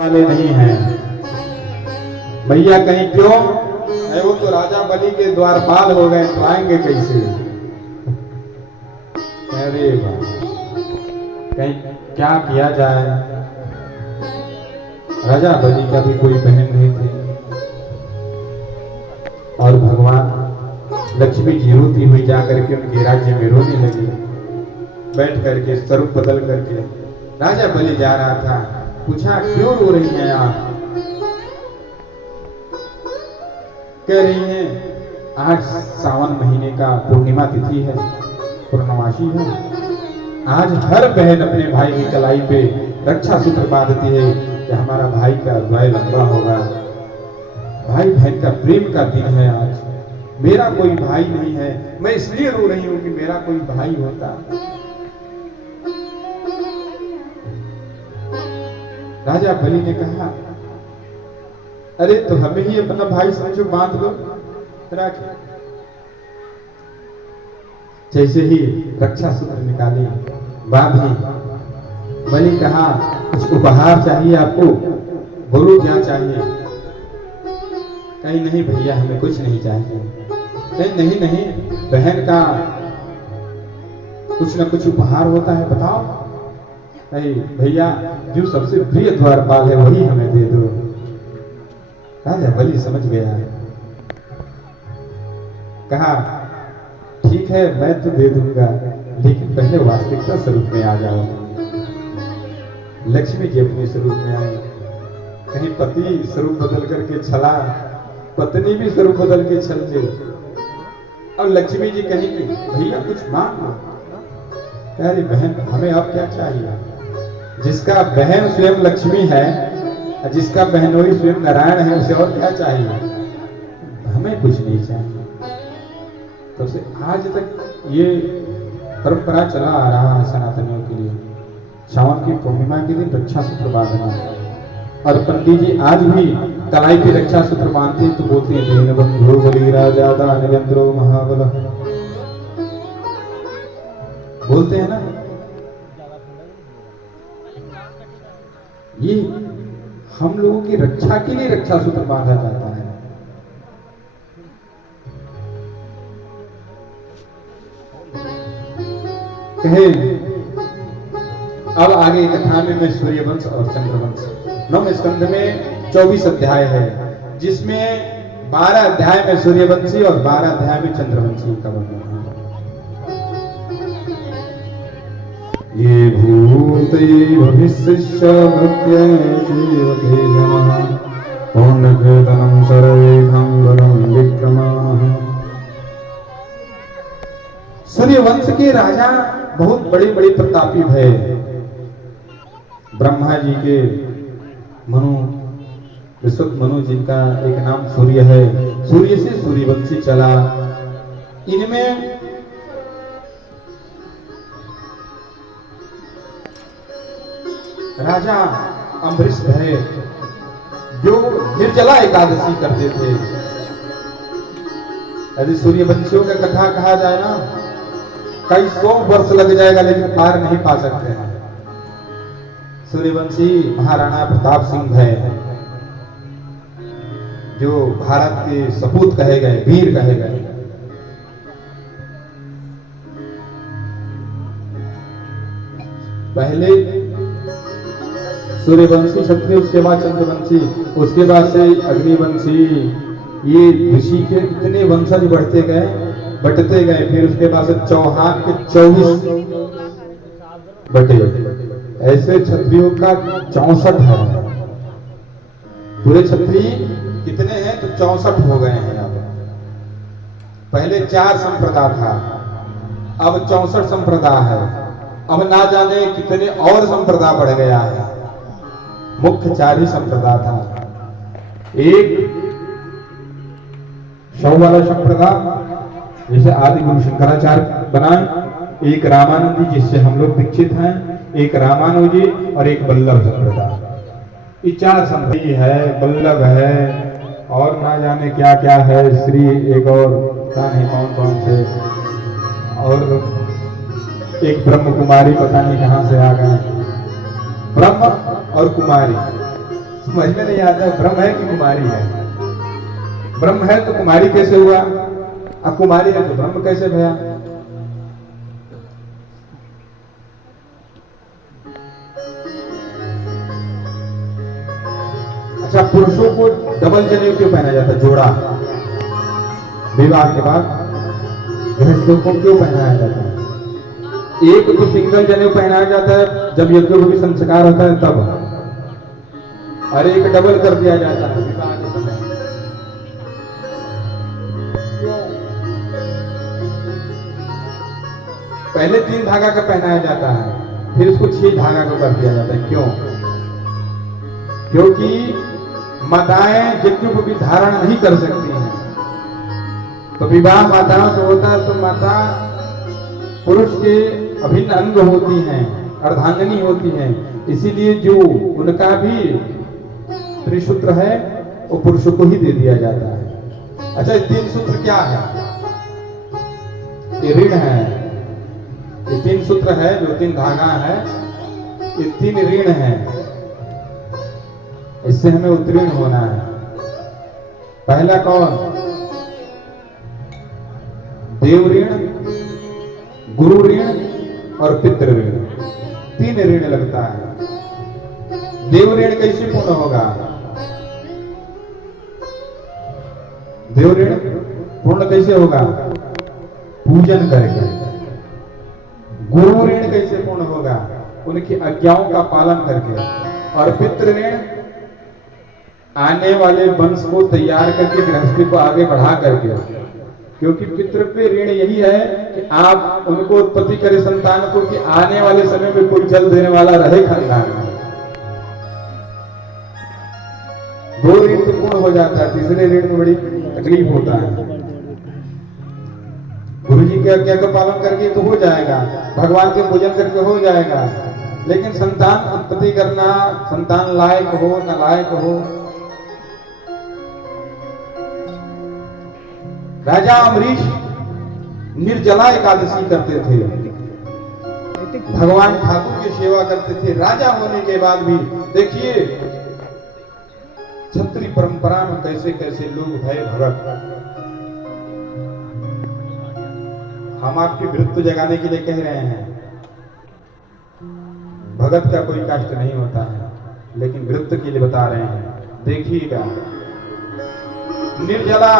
वाले नहीं हैं भैया, कहीं क्यों है? वो तो राजा बलि के द्वारपाल हो गए, तो आएंगे कैसे? अरे कहीं क्या किया जाए? राजा बलि का भी कोई बहन नहीं थी, और भगवान लक्ष्मी जी रोती हुई जाकर के उनके राज्य में रोने लगी, बैठ करके स्वरूप बदल करके। राजा बलि जा रहा था, पूछा क्यों रो रही हैं आप? कह रही हैं आज सावन महीने का पूर्णिमा तिथि है, पूर्णमासी है। आज हर बहन अपने भाई की कलाई पे रक्षा सूत्र बांधती है कि हमारा भाई का द्वय लंबा होगा, भाई बहन का प्रेम का दिन है। आज मेरा कोई भाई नहीं है, मैं इसलिए रो रही हूं कि मेरा कोई भाई होता। राजा बलि ने कहा अरे तो हमें ही अपना भाई समझो, बांध लो राख। जैसे ही रक्षा सूत्र निकाली, बांधी, बलि कहा कुछ उपहार चाहिए आपको, बोलो क्या चाहिए? कहीं नहीं भैया हमें कुछ नहीं चाहिए। कहीं नहीं नहीं, बहन का कुछ न कुछ उपहार होता है, बताओ। नहीं भैया जो सबसे प्रिय द्वारपाल है वही हमें दे दो। राजा बलि समझ गया, कहा ठीक है मैं तो दे दूंगा, लेकिन पहले वास्तविकता स्वरूप में आ जाओ। लक्ष्मी जी अपने स्वरूप में आई। कहीं पति स्वरूप बदल करके छला, पत्नी भी स्वरूप बदल के छल गई। अब लक्ष्मी जी कहीं कि भैया कुछ मांग लो। अरे बहन हमें अब क्या चाहिए? जिसका बहन स्वयं लक्ष्मी है, जिसका बहनोई स्वयं नारायण है, उसे और क्या चाहिए? हमें कुछ नहीं चाहिए। तो से आज तक ये परंपरा चला आ रहा है सनातनियों के लिए, सावन की पूर्णिमा के दिन रक्षा सूत्र बांधना। और पंडित जी आज भी कलाई पे रक्षा सूत्र बांधते तो बोलते हैं दीनबंधु बलि राजा दानवेंद्रो महाबल, बोलते हैं ना। ये हम लोगों की रक्षा के लिए रक्षा सूत्र बांधा जाता है। कहे अब आगे कथा में मैं सूर्यवंश और चंद्रवंश, नवम स्कंध में 24 अध्याय है, जिसमें 12 अध्याय में सूर्यवंशी और 12 अध्याय में चंद्रवंशी का वर्णन है। ये भूते भविष्यश्च मृत्ये जीवते जनः पौण्यकृतनं सर्वेषां बलं विक्रमाः। सूर्यवंश के राजा बहुत बड़े बड़े प्रतापी भय। ब्रह्मा जी के मनु, विश्वक मनु जिनका एक नाम सूर्य है, सूर्य से सूर्यवंशी चला। इनमें राजा अम्बरीश भय जो निर्जला एकादशी करते थे। यदि सूर्यवंशियों का कथा कहा जाए ना, कई 100 वर्ष लग जाएगा लेकिन पार नहीं पा सकते हैं। सूर्यवंशी महाराणा प्रताप सिंह है, जो भारत के सपूत कहे गए, वीर कहे गए। पहले सूर्यवंशी क्षत्रिय, उसके बाद चंद्रवंशी, उसके बाद से अग्निवंशी। ये ऋषि के कितने वंशज बढ़ते गए, बटते गए। फिर उसके बाद से चौहान के 24 बटे। ऐसे क्षत्रियों का 64 है। पूरे क्षत्रिय कितने हैं तो 64 हो गए हैं। अब पहले 4 संप्रदाय था, अब 64 संप्रदाय है। अब ना जाने कितने और संप्रदाय बढ़ गया है। मुख्य 4 ही संप्रदाय था। एक शव वाला संप्रदाय जैसे आदि गुरु शंकराचार्य बनाए, एक रामानंदी जिससे हम लोग दीक्षित हैं, एक रामानुजी और एक बल्लभ संप्रदाय। ये 4 संप्रदाय है, बल्लभ है और ना जाने क्या क्या है, श्री एक और पता नहीं कौन कौन से, और एक ब्रह्म कुमारी पता नहीं कहां से आ गए। ब्रह्म और कुमारी समझ में नहीं आता है ब्रह्म है कि कुमारी है। ब्रह्म है तो कुमारी कैसे हुआ, अब कुमारी है तो ब्रह्म कैसे भया। अच्छा, पुरुषों को डबल जनेऊ क्यों पहना जाता है, जोड़ा, विवाह के बाद गृहस्थों को क्यों पहनाया जाता है? एक तो सिंगल जनेऊ पहनाया जाता है जब यज्ञोपवीत संस्कार होता है तब, और एक डबल कर दिया जाता है विवाह के समय। पहले 3 धागा का पहनाया जाता है, फिर उसको 6 धागा को कर दिया जाता है। क्यों? क्योंकि माताएं यज्ञोपवीत धारण नहीं कर सकती हैं, तो विवाह माताओं से होता है, तो माता पुरुष के अभिन्न अंग होती हैं, अर्धांगिनी होती हैं, इसीलिए जो उनका भी त्रिसूत्र है वो पुरुषों को ही दे दिया जाता है। अच्छा, 3 सूत्र क्या है? ये ऋण है, ये 3 सूत्र है, जो 3 धागा है, ये 3 ऋण है, इससे हमें उत्तीर्ण होना है। पहला कौन? देव ऋण, गुरु ऋण और पितृ ऋण, 3 ऋण लगता है। देव ऋण कैसे पूर्ण होगा? देव ऋण पूर्ण कैसे होगा? पूजन करके। गुरु ऋण कैसे पूर्ण होगा? उनकी आज्ञाओं का पालन करके। और पितृ ऋण आने वाले वंश को तैयार करके, गृहस्थी को आगे बढ़ा करके, क्योंकि पितृ पे ऋण यही है कि आप उनको उत्पत्ति करें संतान को, कि आने वाले समय में कोई जल देने वाला रहे खानदान में। 2 ऋण तो पूर्ण हो जाता है, तीसरे ऋण में बड़ी तकलीफ होता है। गुरु जी के आज्ञा का पालन करके तो हो जाएगा, भगवान के पूजन करके हो जाएगा, लेकिन संतान उत्पत्ति करना, संतान लायक हो न लायक हो। राजा अमरीश निर्जला एकादशी करते थे, भगवान ठाकुर की सेवा करते थे, राजा होने के बाद भी। देखिए क्षत्रिय परंपरा में कैसे कैसे लोग भय भगत। हम आपकी वृत्ति जगाने के लिए कह रहे हैं, भगत का कोई कष्ट नहीं होता है, लेकिन वृत्ति के लिए बता रहे हैं। देखिएगा, निर्जला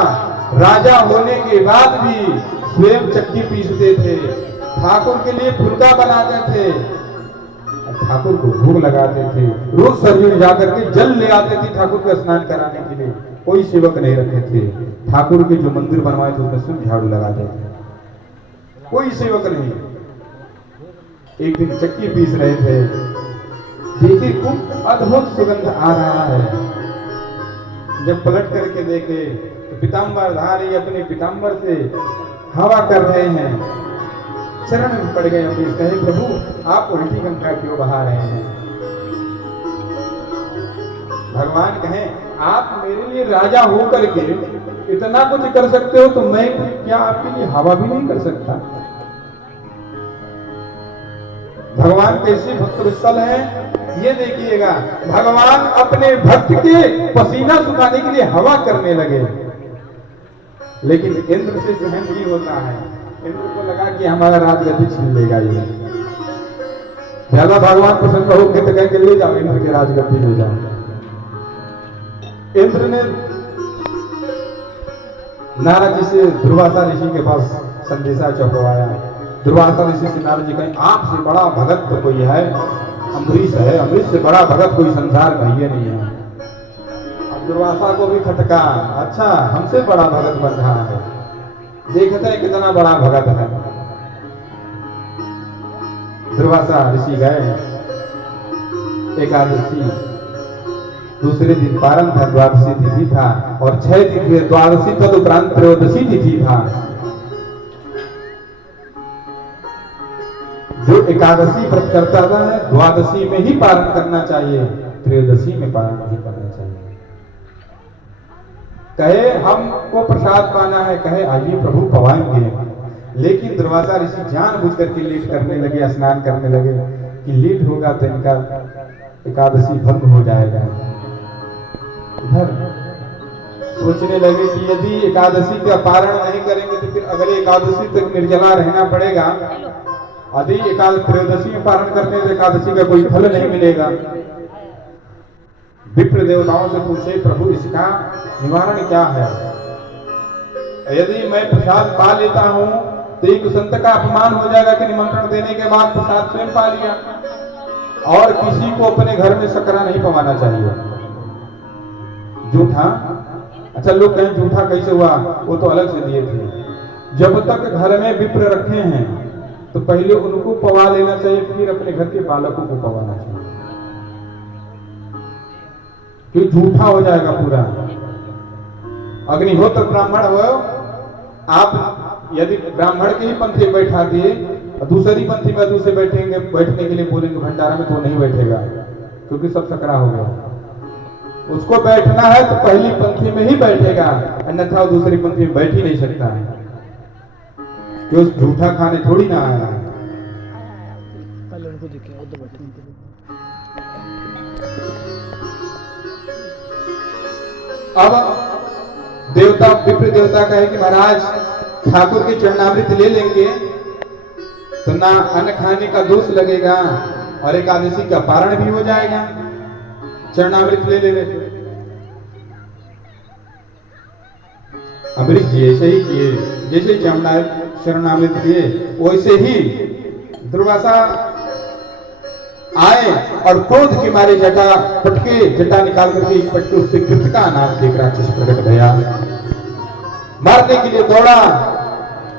राजा होने के बाद भी स्वयं चक्की पीसते थे, ठाकुर के लिए फुलका बनाते थे, ठाकुर को भोग लगाते थे, रोज सरयू जाकर के जल ले आते थे ठाकुर को स्नान कराने के लिए। कोई सेवक नहीं रखे थे, ठाकुर के जो मंदिर बनवाए थे उसमें स्वयं झाड़ू लगाते थे, कोई सेवक नहीं। एक दिन चक्की पीस रहे थे, देखिए खूब अद्भुत सुगंध आ रहा है। जब पलट करके देखे तो पीताम्बरधारी अपने पीताम्बर से हवा कर रहे हैं, चरण में पड़ गए, अपने कहे प्रभु आप उल्टी गंगा क्यों बहा रहे हैं? भगवान कहें आप मेरे लिए राजा होकर के इतना कुछ कर सकते हो, तो मैं क्या आपके लिए हवा भी नहीं कर सकता? भगवान कैसे भक्तवत्सल है ये देखिएगा। भगवान अपने भक्त के पसीना सुखाने के लिए हवा करने लगे, लेकिन इंद्र से सहन नहीं होता है। इंद्र को लगा कि हमारा राजगद्दी छीन लेगा ये, ज्यादा भगवान प्रसन्न होकर तो कहेंगे ले जाओ इंद्र के राजगद्दी ले जाओ। इंद्र ने नारद जी से दुर्वासा ऋषि के पास संदेशा चौंकवाया। दुर्वासा ऋषि से नारद जी कहें आपसे बड़ा भगत तो कोई है, अम्बरीश है, अम्बरीश से बड़ा भगत कोई संसार में ही नहीं है। अब दुर्वासा को भी खटका, अच्छा हमसे बड़ा भगत बन रहा है, देखते हैं कितना बड़ा भगत है। दुर्वासा ऋषि गए, एकादशी दूसरे दिन पारण था, द्वादशी तिथि था, और 6 तिथि द्वादशी तदुपरांत त्रयोदशी तिथि था। जो एकादशी व्रत करता था द्वादशी में ही पारण करना चाहिए, त्रयोदशी में पारण नहीं करना चाहिए। कहे हमको प्रसाद पाना है, कहे आइए प्रभु पवाएंगे, लेकिन दुर्वासा ऋषि जानबूझ करके लेट करने लगे, स्नान करने लगे कि लेट होगा तो इनका एकादशी भंग हो जाएगा। इधर सोचने लगे कि यदि एकादशी का पारण नहीं करेंगे तो फिर अगले एकादशी तक निर्जला रहना पड़ेगा। यदि त्रयोदशी में पारण करने से एकादशी का कोई फल नहीं मिलेगा। विप्र देवताओं से पूछे, प्रभु इसका निवारण क्या है? यदि मैं प्रसाद पा लेता हूं तो एक संत का अपमान हो जाएगा कि निमंत्रण देने के बाद प्रसाद स्वयं पा लिया। और किसी को अपने घर में सकरा नहीं पवाना चाहिए। जूठा, अच्छा लोग कहें जूठा कैसे हुआ, वो तो अलग से दिए थे। जब तक घर में विप्र रखे हैं तो पहले उनको पवा लेना चाहिए, फिर अपने घर के बालकों को पवाना चाहिए, क्योंकि जूठा हो जाएगा पूरा। अग्निहोत्र ब्राह्मण हो, आप यदि ब्राह्मण के ही पंथी बैठा दिए और दूसरी पंथी में दूसरे बैठेंगे, बैठने के लिए बोलेंगे भंडारा में, तो नहीं बैठेगा क्योंकि सब सकरा हो गया। उसको बैठना है तो पहली पंथी में ही बैठेगा, अन्यथा दूसरी पंथी में बैठ ही नहीं सकता है, क्योंकि झूठा खाने थोड़ी ना आया है। अब देवता, विप्र देवता कहे कि महाराज ठाकुर के चरणामृत ले लेंगे तो ना अन्न खाने का दोष लगेगा और एकादशी का पारण भी हो जाएगा। चरणामृत ले ले रहे। अमरीश जी ऐसे ही किए, जैसे चरणामृत किए वैसे ही दुर्वासा आए और क्रोध के मारे जटा पटके, जटा निकाल करके एक पटके उससे कृतिका नाम से एक राक्षस प्रकट भया, मारने के लिए दौड़ा।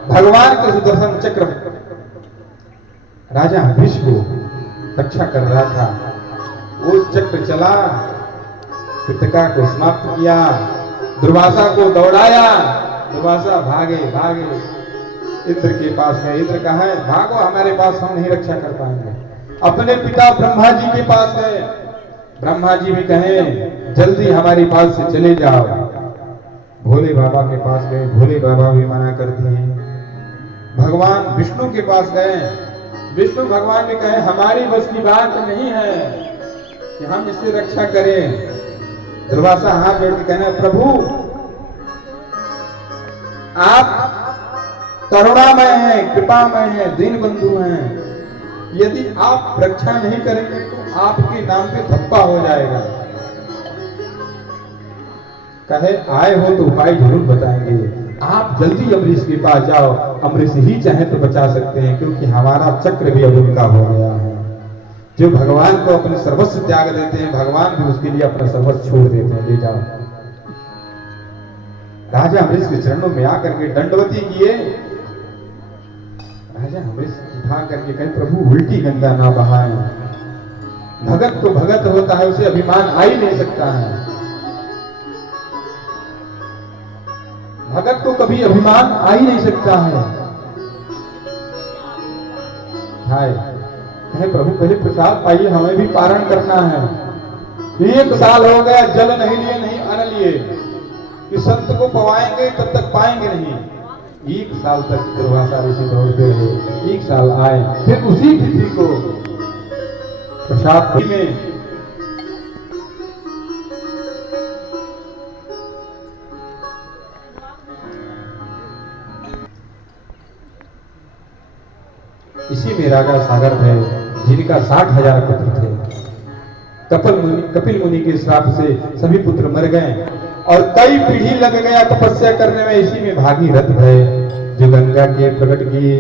भगवान के सुदर्शन चक्र राजा अम्बरीश को रक्षा कर रहा था, वो चक्र चला, कृतिका को समाप्त किया, दुर्वासा को दौड़ाया। दुर्वासा भागे भागे इंद्र के पास गए। इंद्र कहा है भागो, हमारे पास हम नहीं रक्षा कर पाएंगे। अपने पिता ब्रह्मा जी के पास गए। ब्रह्मा जी भी कहें जल्दी हमारे पास से चले जाओ। भोले बाबा के पास गए, भोले बाबा भी मना कर दिए। भगवान विष्णु के पास गए, विष्णु भगवान ने कहे हमारी बस की बात नहीं है कि हम इससे रक्षा करें। दुर्वासा हाथ जोड़ के कहना प्रभु आप करुणामय हैं, कृपामय हैं, दीन बंधु हैं, यदि आप रक्षा नहीं करेंगे तो आपके नाम पे धप्पा हो जाएगा। कहे आए हो तो उपाय जरूर बताएंगे, आप जल्दी अम्बरीश के पास जाओ, अम्बरीश ही चाहे तो बचा सकते हैं, क्योंकि हमारा चक्र भी अब उनका हो गया है। जो भगवान को अपने सर्वस्व त्याग देते हैं, भगवान भी उसके लिए अपना सर्वस्व छोड़ देते हैं, ले जाओ। राजा अम्बरीश के चरणों में आकर के दंडवती किए। राजा अम्बरीश उठा करके कहे प्रभु उल्टी गंगा ना बहाएं, भगत तो भगत होता है, उसे अभिमान आ ही नहीं सकता है। भगत को कभी अभिमान आ ही नहीं सकता है। हाय प्रभु पहले प्रसाद पाइए, हमें भी पारण करना है। 1 साल हो गया जल नहीं लिए, नहीं अन्न लिए, कि संत को पवाएंगे तब तक पाएंगे नहीं। 1 साल तक दुर्वासा ऋषि दौड़ते रहे। 1 साल आए, फिर उसी तिथि को प्रसाद में इसी में राजा सागर थे, जिनका 60,000 पुत्र थे। कपिल मुनि के श्राप से सभी पुत्र मर गए और कई पीढ़ी लग गया तपस्या करने में। इसी में भागीरथ भय जो गंगा के प्रकट किए।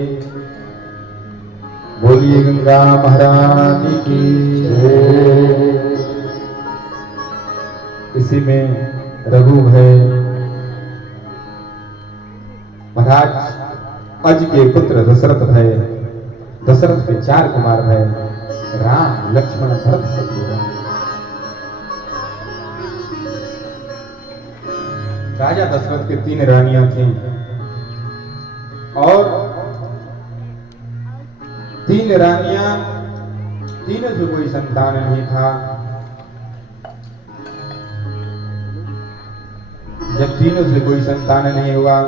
बोलिए गंगा महारानी की जय। इसी में रघु भय महाराज अज के पुत्र दशरथ भय, दशरथ के 4 कुमार भय, राम लक्ष्मण भरत शत्रुघ्न। राजा दशरथ के 3 रानियां थीं और 3 रानियां, तीनों से कोई संतान नहीं था। जब तीनों से कोई संतान नहीं हुआ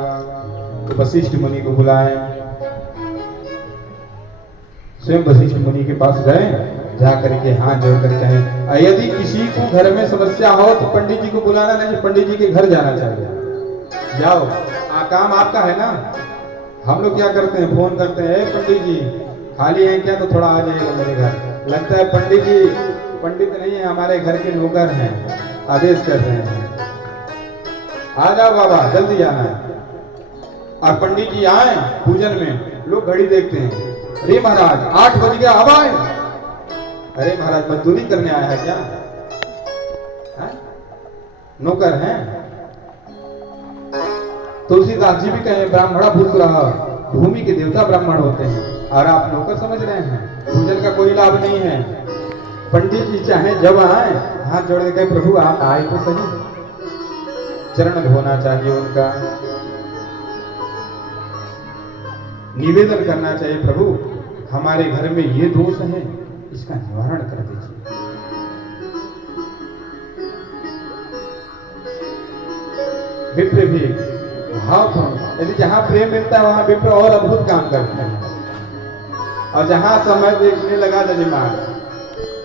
तो वशिष्ठ मुनि को बुलाए। स्वयं वशिष्ठ मुनि के पास गए, जाकर के हाथ जोड़ कर कहें यदि किसी को घर में समस्या हो तो पंडित जी को बुलाना नहीं, पंडित जी के घर जाना चाहिए। जाओ, काम आपका है ना। हम लोग क्या करते हैं, फोन करते हैं, पंडित जी खाली हैं क्या, तो थोड़ा आ जाइएगा मेरे घर। लगता है पंडित जी पंडित नहीं है, हमारे घर के नौकर हैं, आदेश कर रहे हैं, आ जाओ बाबा जल्दी आना है। और पंडित जी आए पूजन में, लोग घड़ी देखते हैं, अरे महाराज 8 बज गया, अब आए। अरे महाराज मजदूरी करने आया है क्या, नौकर हैं। तुलसीदास जी भी कहे ब्राह्मणा भूत रहा, भूमि के देवता ब्राह्मण होते हैं, और आप नौकर समझ रहे हैं। पूजन का कोई लाभ नहीं है। पंडित जी चाहे जब आए हाथ जोड़ के प्रभु आप आए तो सही, चरण धोना चाहिए उनका, निवेदन करना चाहिए, प्रभु हमारे घर में ये दोष है, इसका निवारण कर दीजिए। विप्र भी भाव, यदि जहां प्रेम मिलता है वहां विप्र और अद्भुत काम करते हैं। और जहां समय देखने लगा जजमान,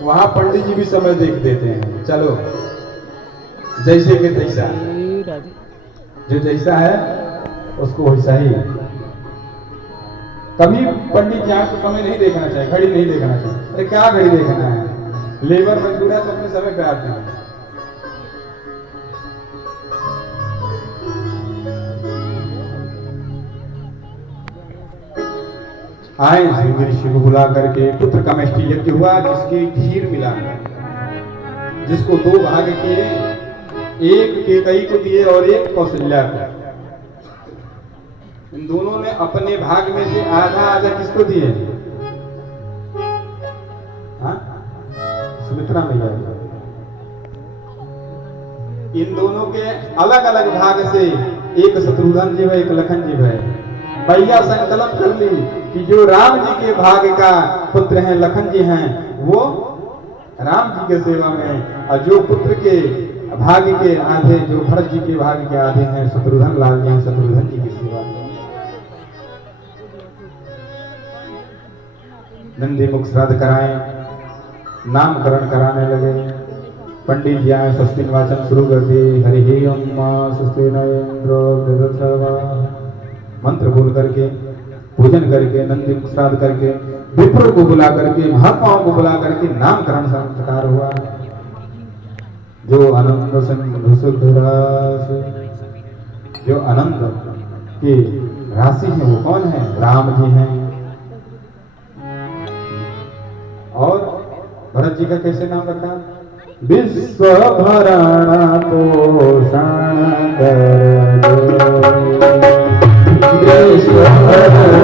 वहां पंडित जी भी समय देख देते हैं। चलो जैसे के तैसा, जो जैसा है उसको वैसा ही। कभी पंडित जी को समय नहीं देखना चाहिए, घड़ी नहीं देखना चाहिए। अरे क्या घड़ी देखना है, लेबर मजदूर है तो अपने समय पे आते हैं। आए श्री ऋषि को बुला करके पुत्र का मेष्टि यज्ञ हुआ, जिसकी खीर मिला, जिसको 2 भाग किए, एक केकई को दिए और एक कौशल्या को। इन दोनों ने अपने भाग में से आधा आधा किसको दिए, सुमित्रा मैया। इन दोनों के अलग अलग भाग से, एक शत्रुघ्न जी है, एक लखन जी है। मैया संकल्प कर ली कि जो राम जी के भाग का पुत्र हैं, लखन जी हैं, वो राम जी के सेवा में, और जो पुत्र के भाग के आधे, जो भरत जी के भाग के आधे हैं, शत्रुघ्न लाल जी हैं, शत्रुघ्न जी की सेवा में। नंदी मुख श्राद्ध कराए, नामकरण कराने लगे। पंडित जी आए, स्वस्ति वाचन शुरू कर दिए। हरि ओम स्वस्ति न इंद्रो, मंत्र बोल करके, पूजन करके, नंदी मुख श्राद्ध करके, विप्रों को बुला करके, महात्माओं को बुला करके नामकरण संस्कार हुआ। जो आनंद सिंधु सुख राशि, जो आनंद की राशि है वो कौन है, राम जी हैं। और भरत जी का कैसे नाम रखा, विश्व भरण पोषण कर विश्व भरण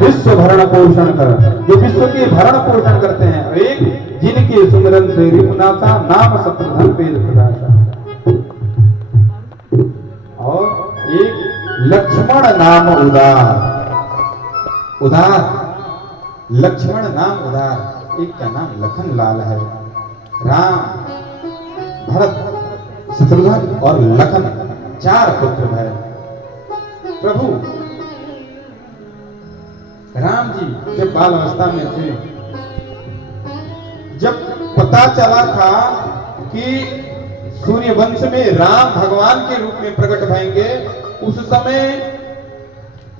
विश्व भरण पोषण कर, जो विश्व के भरण पोषण करते हैं। एक जिनके सुमिरन से रिपुनाथा, नाम शत्रुघ्न वेद प्रकाशा। और एक लक्ष्मण नाम उदार, उदार लक्ष्मण नाम उदार। एक का नाम लखन लाल है। राम, भरत, शत्रुघ्न और लखन 4 पुत्र है। प्रभु राम जी जब बाल अवस्था में थे, जब पता चला था कि सूर्य वंश में राम भगवान के रूप में प्रकट भएंगे, उस समय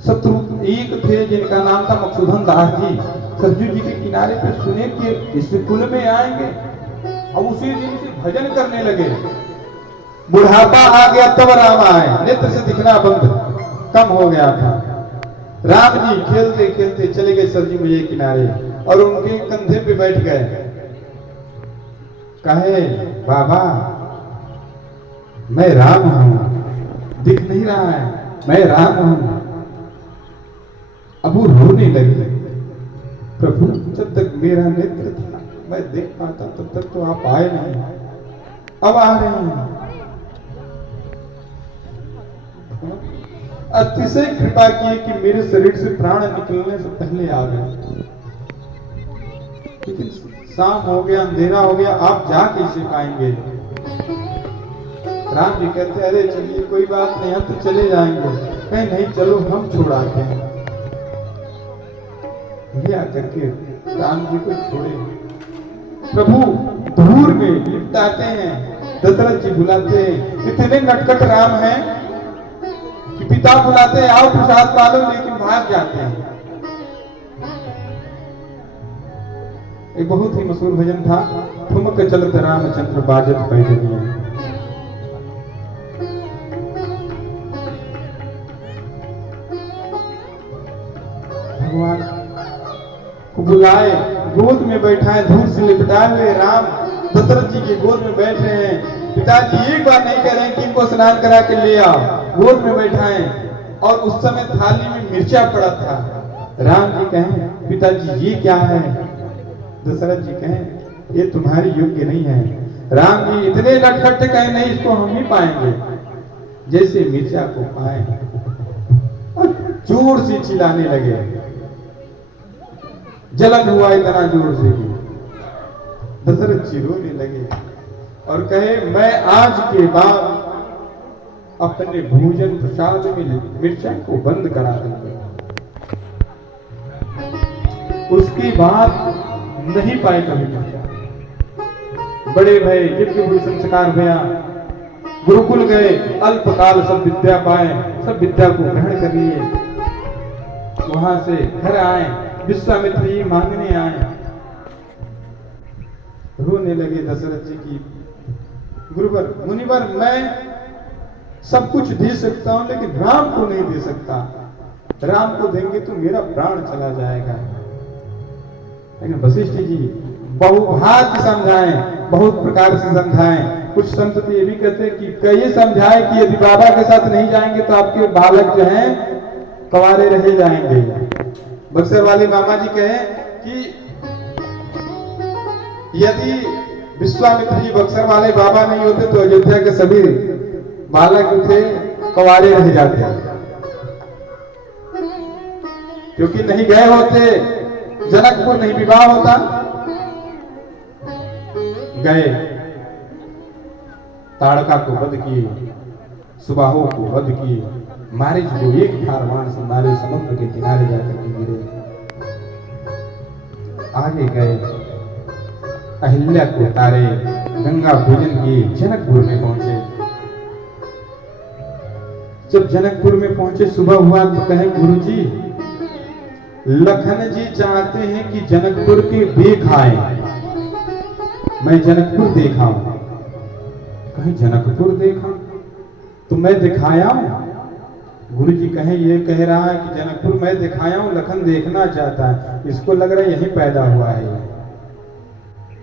शत्रु एक थे जिनका नाम था मकसूदन दास जी, सरजू जी के किनारे पे सुने कि इस कुल में आएंगे, और उसी दिन से भजन करने लगे। बुढ़ापा आ गया तब राम आए, नेत्र से दिखना बंद कम हो गया था। राम जी खेलते खेलते चले गए सरजू मैया के किनारे, और उनके कंधे पे बैठ गए। कहे बाबा मैं राम हूं, दिख नहीं रहा है, मैं राम हूं। अब वो रोने लगे, प्रभु जब तक मेरा नेत्र था मैं देख पाता तब तक तो आप आए नहीं, अब आ रहे हैं। अतिशय कृपा की कि मेरे शरीर से प्राण निकलने से पहले आ गए, लेकिन शाम हो गया, अंधेरा हो गया, आप जा कैसे पाएंगे? राम जी कहते अरे चलिए कोई बात नहीं, हम तो चले जाएंगे। कहीं नहीं, चलो हम छुड़ाते हैं। ले आकर के राम जी को छोड़े, प्रभु दूर में लिपटाते हैं। दशरथ जी बुलाते हैं, इतने नटखट राम हैं कि पिता बुलाते हैं आओ प्रसाद पालो, लेकिन भाग जाते हैं। एक बहुत ही मशहूर भजन था, ठुमक चलत रामचंद्र बाजत पैदलिया। भगवान को बुलाए, गोद में बैठाए, धूल से लिपटाए हुए राम दशरथ जी की गोद में बैठ रहे हैं। पिताजी एक बार नहीं कह रहे हैं कि इनको स्नान करा के ले आओ, गोद में बैठाए। और उस समय थाली में मिर्चा पड़ा था। राम जी कहें पिताजी ये क्या है? दशरथ जी कहें ये तुम्हारी योग्य नहीं है। राम जी इतने नटखट कहें नहीं, इसको हम ही पाएंगे। जैसे मिर्चा को पाए और जोर से चिल्लाने लगे, जलन हुआ इतना जोर से कि दशरथ जी रोने लगे और कहे मैं आज के बाद अपने भोजन प्रसाद में मिर्चा को बंद करा दूंगा। उसकी बात नहीं पाए कभी मिर्चा। बड़े भय, यज्ञ संस्कार भया, गुरुकुल गए, अल्पकाल सब विद्या पाए, सब विद्या को ग्रहण कर लिए। वहां से घर आए, विश्वामित्र जी मांगने आए। रोने लगे दशरथ जी की, गुरुवर मुनिवर मैं सब कुछ दे सकता हूं लेकिन राम को नहीं दे सकता। राम को देंगे तो मेरा प्राण चला जाएगा। लेकिन वशिष्ठ जी बहुभाग समझाएं, बहुत प्रकार से समझाएं। कुछ संत तो ये भी कहते हैं कि कई समझाए कि यदि बाबा के साथ नहीं जाएंगे तो आपके बालक जो हैं कवारे रह जाएंगे। बक्सर वाले मामा जी कहें कि यदि विश्वामित्र जी बक्सर वाले बाबा नहीं होते तो अयोध्या के सभी बालक थे कवारे रह जाते, क्योंकि नहीं गए होते, जनकपुर नहीं विवाह होता। गए, ताड़का को वध किए, सुबाहो को वध किए, मारीच को एक ठारवाण से मारे, समुद्र के किनारे जाकर के गिरे। आगे गए, अहिल्या को उतारे, गंगा पूजन किए, जनकपुर में पहुंचे। जब जनकपुर में पहुंचे सुबह हुआ तो कहे गुरुजी लखन जी चाहते हैं कि जनकपुर के देख आए, मैं जनकपुर देखा हूं। कहे जनकपुर देखा तो मैं दिखाया हूं। गुरुजी कहे ये कह रहा है कि जनकपुर मैं दिखाया हूं, लखन देखना चाहता है, इसको लग रहा है यही पैदा हुआ है।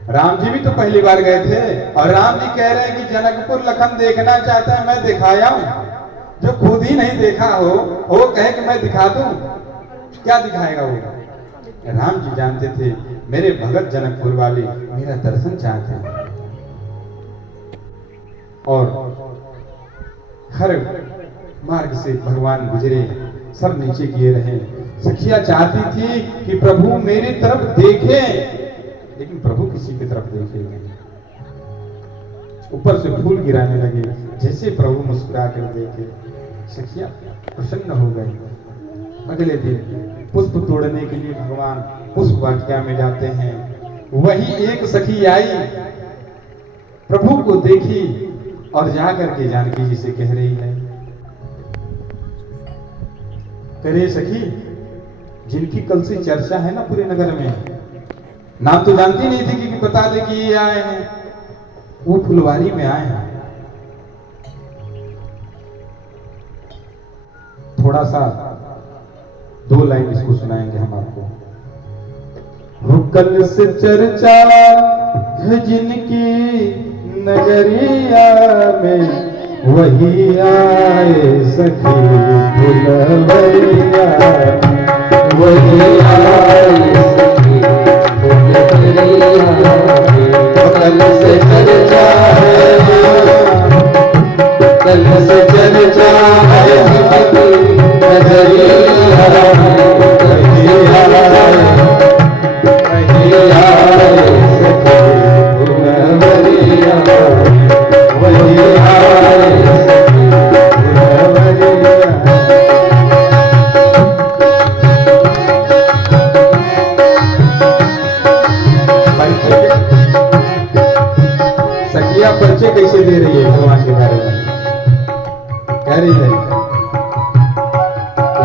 राम जी भी तो पहली बार गए थे और राम जी कह रहे हैं कि जनकपुर लखन देखना चाहता है, मैं दिखाया हूं। जो खुद ही नहीं देखा हो कहे कि मैं दिखा दूं, क्या दिखाएगा वो? राम जी जानते थे मेरे भगत जनकपुर वाले मेरा दर्शन चाहते हैं। और हर मार्ग से भगवान गुजरे, सब नीचे किए रहे। सखिया चाहती थी कि प्रभु मेरी तरफ देखें, लेकिन प्रभु किसी की तरफ देखे नहीं। ऊपर से फूल गिराने लगे, जैसे प्रभु मुस्कुरा कर देखे सखिया प्रसन्न हो गई। अगले दिन पुष्प तोड़ने के लिए भगवान पुष्प वाटिका में जाते हैं। वही एक सखी आई, प्रभु को देखी और जाकर के जानकी जी से कह रही है, करे सखी जिनकी कल से चर्चा है ना पूरे नगर में, नाम तो जानती नहीं थी कि बता दे कि ये आए हैं, वो फुलवारी में आए हैं। थोड़ा सा 2 लाइन इसको सुनाएंगे हम आपको। कल से चर्चा है जिनकी नगरिया में, वही आए सखी फुलवरिया, वही आए सखी कल से चर्चा है, कल से चर्चा है नजरिया परिचय कैसे दे रही है भगवान के बारे में? कह रही है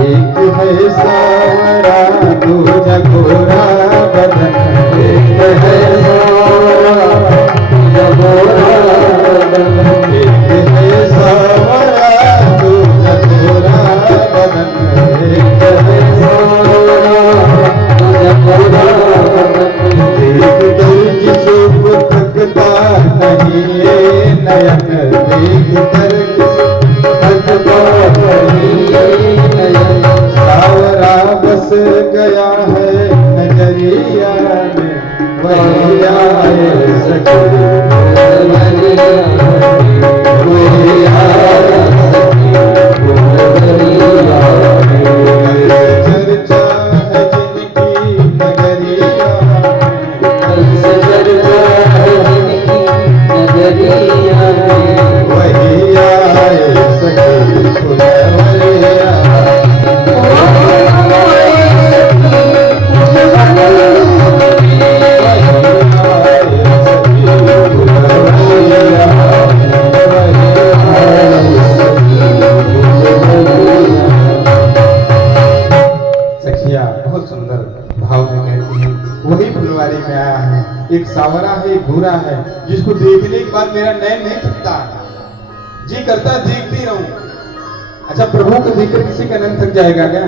एक है सावरा दूजा गोरा बदन, एक है सावरा दूजा गोरा बदन, एक है सावरा दूजा गोरा बदन, एक है सावरा दूजा गोरा बदन, एक दर्जी चुप थकता नहीं नयन, देख कर थकता नहीं नयन, सावरा बस गया है नजरिया में, वही आए सके वही आए सके चर्चा है जिनकी नगरिया, चर्चा है जिनकी नगरिया, वही आए सके फुलवरिया, बहुत सुंदर भाव में कहती है, वही फुलवारी में आया है। एक सावरा है, एक गोरा है, जिसको देखने के बाद मेरा नैन नहीं थकता, जी करता देखती रहूं। अच्छा, प्रभु को देखकर किसी का नैन थक जाएगा क्या?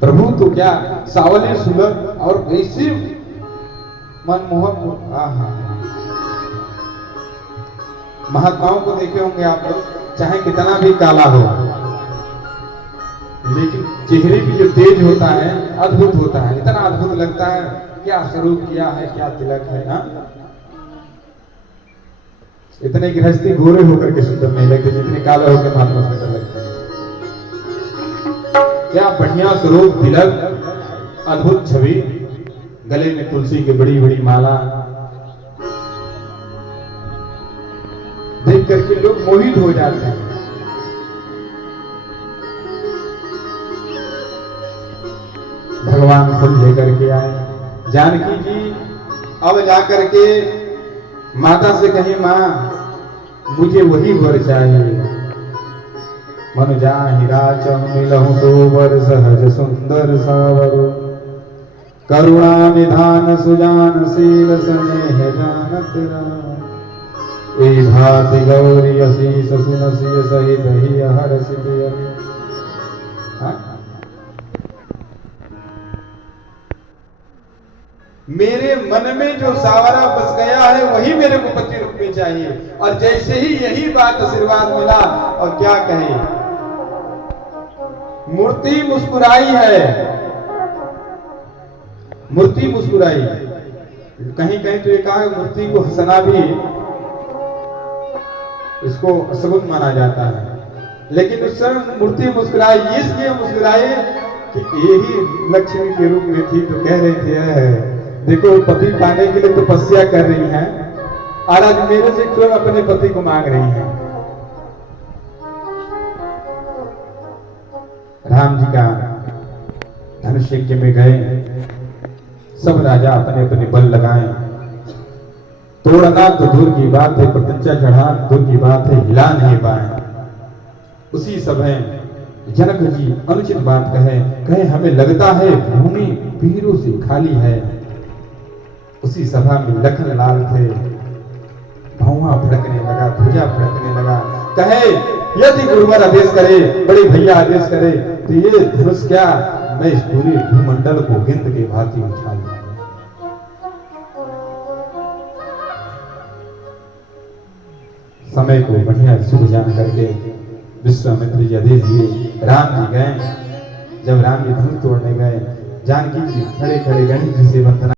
प्रभु तो क्या सावली सुलभ और वैसे मनमोहक। महात्माओं को देखे होंगे आप लोग, चाहे कितना भी काला हो, लेकिन चेहरे की जो तेज होता है अद्भुत होता है, इतना अद्भुत लगता है, क्या स्वरूप किया है, क्या तिलक है। हाँ, इतने गृहस्थी गोरे होकर के सुंदर नहीं लगते जितने काले होकर महात्मा सुंदर लगते हैं। क्या बढ़िया स्वरूप, तिलक, अद्भुत छवि, गले में तुलसी की बड़ी बड़ी माला, देख करके लोग मोहित हो जाते हैं। भगवान फूल लेकर के आए। जानकी जी अब जाकर के माता से कहे, माँ मुझे वही वर चाहिए। मन जाहि राचम मिलहु सोवर सहज सुंदर सावर, करुणा निधान सुजान शील स्नेह जानत राम, ए भाति गौरी असीस सुनसिय सहित ही हरसित। मेरे मन में जो सावरा बस गया है वही मेरे को पति रूप में चाहिए। और जैसे ही यही बात आशीर्वाद मिला, और क्या कहे, मूर्ति मुस्कुराई है, मूर्ति मुस्कुराई। कहीं कहीं तो ये कहा मूर्ति को हंसना भी इसको असगुन माना जाता है, लेकिन उस समय मूर्ति मुस्कुराई इसलिए मुस्कुराई कि यही लक्ष्मी के रूप में थी। तो कह रही थी, देखो पति पाने के लिए तपस्या कर रही हैं, और आज मेरे से क्यों अपने पति को मांग रही हैं। राम जी का धनुष यज्ञ में गए, सब राजा अपने अपने बल लगाए। तोड़ना तो दूर की बात है, प्रत्यंचा चढ़ा दूर की बात है, हिला नहीं पाए। उसी समय जनक जी अनुचित बात कहे हमें लगता है भूमि वीरों से खाली है। उसी सभा में लखन लाल थे, भौवा फड़कने लगा, ध्वजा फड़कने लगा। कहे यदि गुरुवर आदेश करे, बड़े भैया आदेश करे, तो ये धनुष क्या, मैं इस पूरे भूमंडल को गिंद के भांति उछाल दूंगा। समय को बढ़िया शुभ जान करके विश्वामित्र जी आदेश दिए, राम जी गए। जब राम जी धनुष तोड़ने गए, जानकी जी खड़े खड़े गणेश जी से वंदना